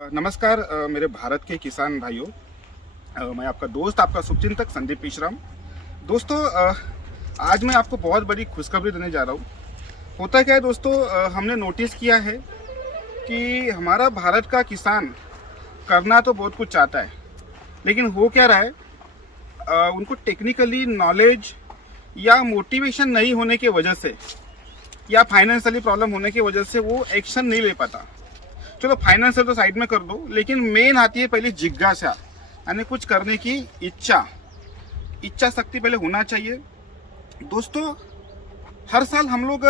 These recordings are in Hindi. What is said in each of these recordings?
नमस्कार मेरे भारत के किसान भाइयों। मैं आपका दोस्त, आपका शुभचिंतक संदीप ईश्राम। दोस्तों, आज मैं आपको बहुत बड़ी खुशखबरी देने जा रहा हूँ। होता क्या है दोस्तों, हमने नोटिस किया है कि हमारा भारत का किसान करना तो बहुत कुछ चाहता है, लेकिन हो क्या रहा है, उनको टेक्निकली नॉलेज या मोटिवेशन नहीं होने की वजह से या फाइनेंशियली प्रॉब्लम होने की वजह से वो एक्शन नहीं ले पाता। चलो फाइनेंशियल तो साइड में कर दो, लेकिन मेन आती है पहले जिज्ञासा, यानी कुछ करने की इच्छा शक्ति पहले होना चाहिए। दोस्तों, हर साल हम लोग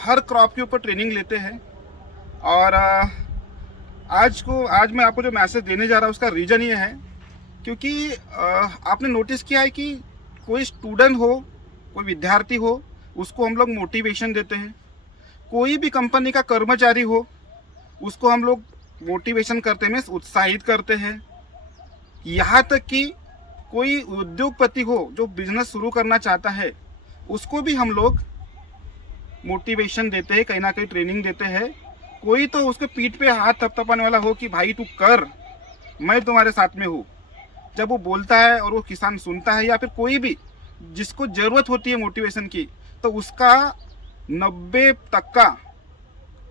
हर क्रॉप के ऊपर ट्रेनिंग लेते हैं और आज मैं आपको जो मैसेज देने जा रहा हूँ उसका रीज़न ये है क्योंकि आपने नोटिस किया है कि कोई स्टूडेंट हो, कोई विद्यार्थी हो, उसको हम लोग मोटिवेशन देते हैं। कोई भी कंपनी का कर्मचारी हो, उसको हम लोग मोटिवेशन करते हैं, उत्साहित करते हैं। यहाँ तक कि कोई उद्योगपति हो जो बिजनेस शुरू करना चाहता है, उसको भी हम लोग मोटिवेशन देते हैं, कहीं ना कहीं ट्रेनिंग देते हैं। कोई तो उसके पीठ पे हाथ थपथपाने वाला हो कि भाई तू कर, मैं तुम्हारे साथ में हूँ। जब वो बोलता है और वो किसान सुनता है, या फिर कोई भी जिसको ज़रूरत होती है मोटिवेशन की, तो उसका 90%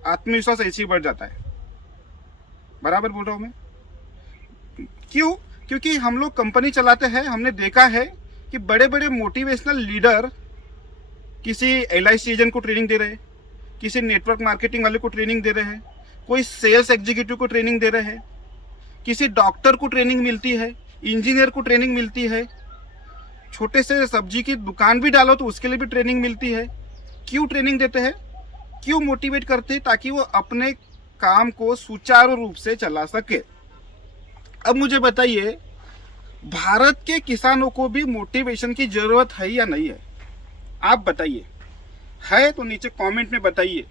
आत्मविश्वास ऐसे ही बढ़ जाता है। बराबर बोल रहा हूँ मैं? क्यों? क्योंकि हम लोग कंपनी चलाते हैं, हमने देखा है कि बड़े बड़े मोटिवेशनल लीडर किसी LIC एजेंट को ट्रेनिंग दे रहे हैं, किसी नेटवर्क मार्केटिंग वाले को ट्रेनिंग दे रहे हैं, कोई सेल्स एग्जीक्यूटिव को ट्रेनिंग दे रहे हैं, किसी डॉक्टर को ट्रेनिंग मिलती है, इंजीनियर को ट्रेनिंग मिलती है, छोटे से सब्जी की दुकान भी डालो तो उसके लिए भी ट्रेनिंग मिलती है। क्यों ट्रेनिंग देते हैं? क्यों मोटिवेट करते हैं? ताकि वो अपने काम को सुचारू रूप से चला सके। अब मुझे बताइए, भारत के किसानों को भी मोटिवेशन की जरूरत है या नहीं है? आप बताइए। है तो नीचे कमेंट में बताइए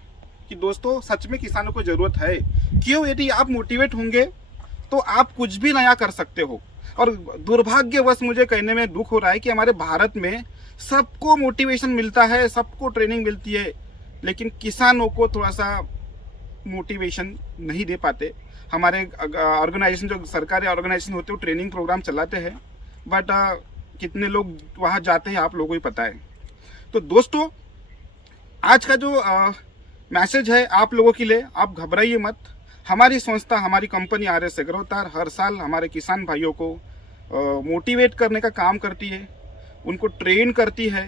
कि दोस्तों सच में किसानों को जरूरत है। क्यों? यदि आप मोटिवेट होंगे तो आप कुछ भी नया कर सकते हो। और दुर्भाग्यवश मुझे कहने में दुख हो रहा है कि हमारे भारत में सबको मोटिवेशन मिलता है, सबको ट्रेनिंग मिलती है, लेकिन किसानों को थोड़ा सा मोटिवेशन नहीं दे पाते। हमारे ऑर्गेनाइजेशन, जो सरकारी ऑर्गेनाइजेशन होते हैं, वो ट्रेनिंग प्रोग्राम चलाते हैं, बट कितने लोग वहाँ जाते हैं आप लोगों को ही पता है। तो दोस्तों, आज का जो मैसेज है आप लोगों के लिए, आप घबराइए मत। हमारी संस्था, हमारी कंपनी RS एग्रोतार हर साल हमारे किसान भाइयों को मोटिवेट करने का काम करती है, उनको ट्रेन करती है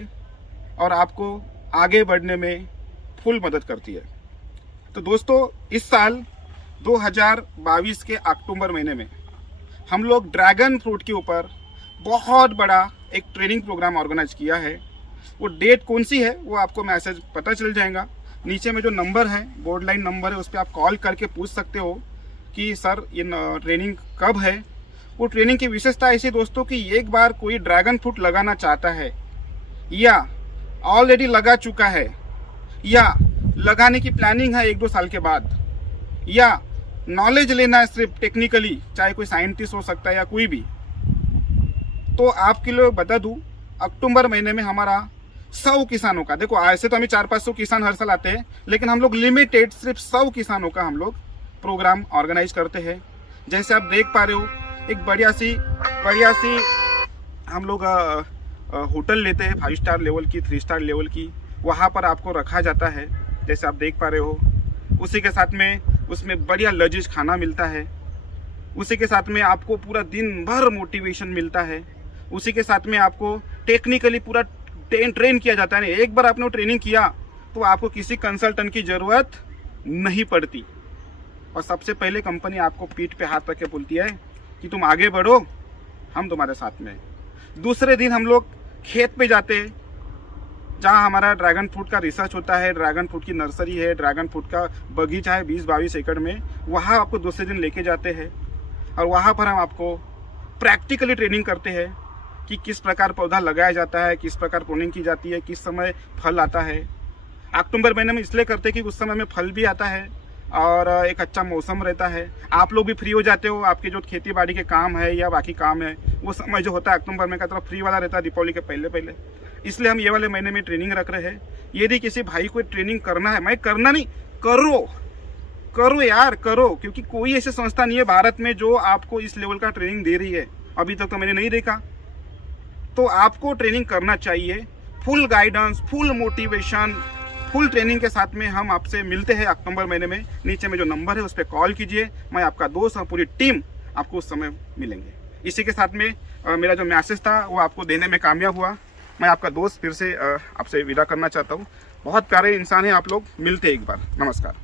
और आपको आगे बढ़ने में फुल मदद करती है। तो दोस्तों, इस साल 2022 के अक्टूबर महीने में हम लोग ड्रैगन फ्रूट के ऊपर बहुत बड़ा एक ट्रेनिंग प्रोग्राम ऑर्गेनाइज किया है। वो डेट कौन सी है वो आपको मैसेज पता चल जाएगा। नीचे में जो नंबर है, बोर्ड लाइन नंबर है, उस पर आप कॉल करके पूछ सकते हो कि सर ये ट्रेनिंग कब है। वो ट्रेनिंग की विशेषता ऐसी दोस्तों कि एक बार कोई ड्रैगन फ्रूट लगाना चाहता है, या ऑलरेडी लगा चुका है, या लगाने की प्लानिंग है 1-2 साल के बाद, या नॉलेज लेना है सिर्फ टेक्निकली, चाहे कोई साइंटिस्ट हो सकता है या कोई भी, तो आपके लिए बता दूं, अक्टूबर महीने में हमारा 100 किसानों का, देखो ऐसे तो हमें 400-500 किसान हर साल आते हैं, लेकिन हम लोग लिमिटेड सिर्फ 100 किसानों का हम लोग प्रोग्राम ऑर्गेनाइज करते हैं। जैसे आप देख पा रहे हो, एक बढ़िया सी हम लोग होटल लेते हैं, 5 स्टार लेवल की, 3 स्टार लेवल की, वहाँ पर आपको रखा जाता है, जैसे आप देख पा रहे हो। उसी के साथ में उसमें बढ़िया लजीज खाना मिलता है, उसी के साथ में आपको पूरा दिन भर मोटिवेशन मिलता है, उसी के साथ में आपको टेक्निकली पूरा ट्रेन किया जाता है। एक बार आपने वो ट्रेनिंग किया तो आपको किसी कंसल्टेंट की ज़रूरत नहीं पड़ती। और सबसे पहले कंपनी आपको पीठ पे हाथ रख के बोलती है कि तुम आगे बढ़ो, हम तुम्हारे साथ में हैं। दूसरे दिन हम लोग खेत पे जाते हैं, जहाँ हमारा ड्रैगन फ्रूट का रिसर्च होता है, ड्रैगन फ्रूट की नर्सरी है, ड्रैगन फ्रूट का बगीचा है 20-22 एकड़ में, वहाँ आपको दूसरे दिन लेके जाते हैं और वहाँ पर हम आपको प्रैक्टिकली ट्रेनिंग करते हैं कि किस प्रकार पौधा लगाया जाता है, किस प्रकार प्रूनिंग की जाती है, किस समय फल आता है। अक्टूबर महीने में इसलिए करते हैं कि उस समय में फल भी आता है और एक अच्छा मौसम रहता है, आप लोग भी फ्री हो जाते हो, आपके जो खेती बाड़ी के काम है या बाकी काम है, वो समय जो होता है अक्टूबर में का तरफ फ्री वाला रहता है, दीपावली के पहले। इसलिए हम ये वाले महीने में ट्रेनिंग रख रहे हैं। यदि किसी भाई को ट्रेनिंग करना है, मैं करना नहीं, करो, करो यार, करो, क्योंकि कोई ऐसी संस्था नहीं है भारत में जो आपको इस लेवल का ट्रेनिंग दे रही है। अभी तक तो मैंने नहीं देखा। तो आपको ट्रेनिंग करना चाहिए, full guidance, full motivation, full training के साथ में हम आपसे मिलते हैं अक्टूबर महीने में। नीचे में जो नंबर है उस पर कॉल कीजिए, मैं आपका दोस्त और पूरी टीम आपको उस समय मिलेंगे। इसी के साथ में मेरा जो मैसेज था वो आपको देने में कामयाब हुआ। मैं आपका दोस्त फिर से आपसे विदा करना चाहता हूँ। बहुत प्यारे इंसान हैं आप लोग, मिलते हैं एक बार। नमस्कार।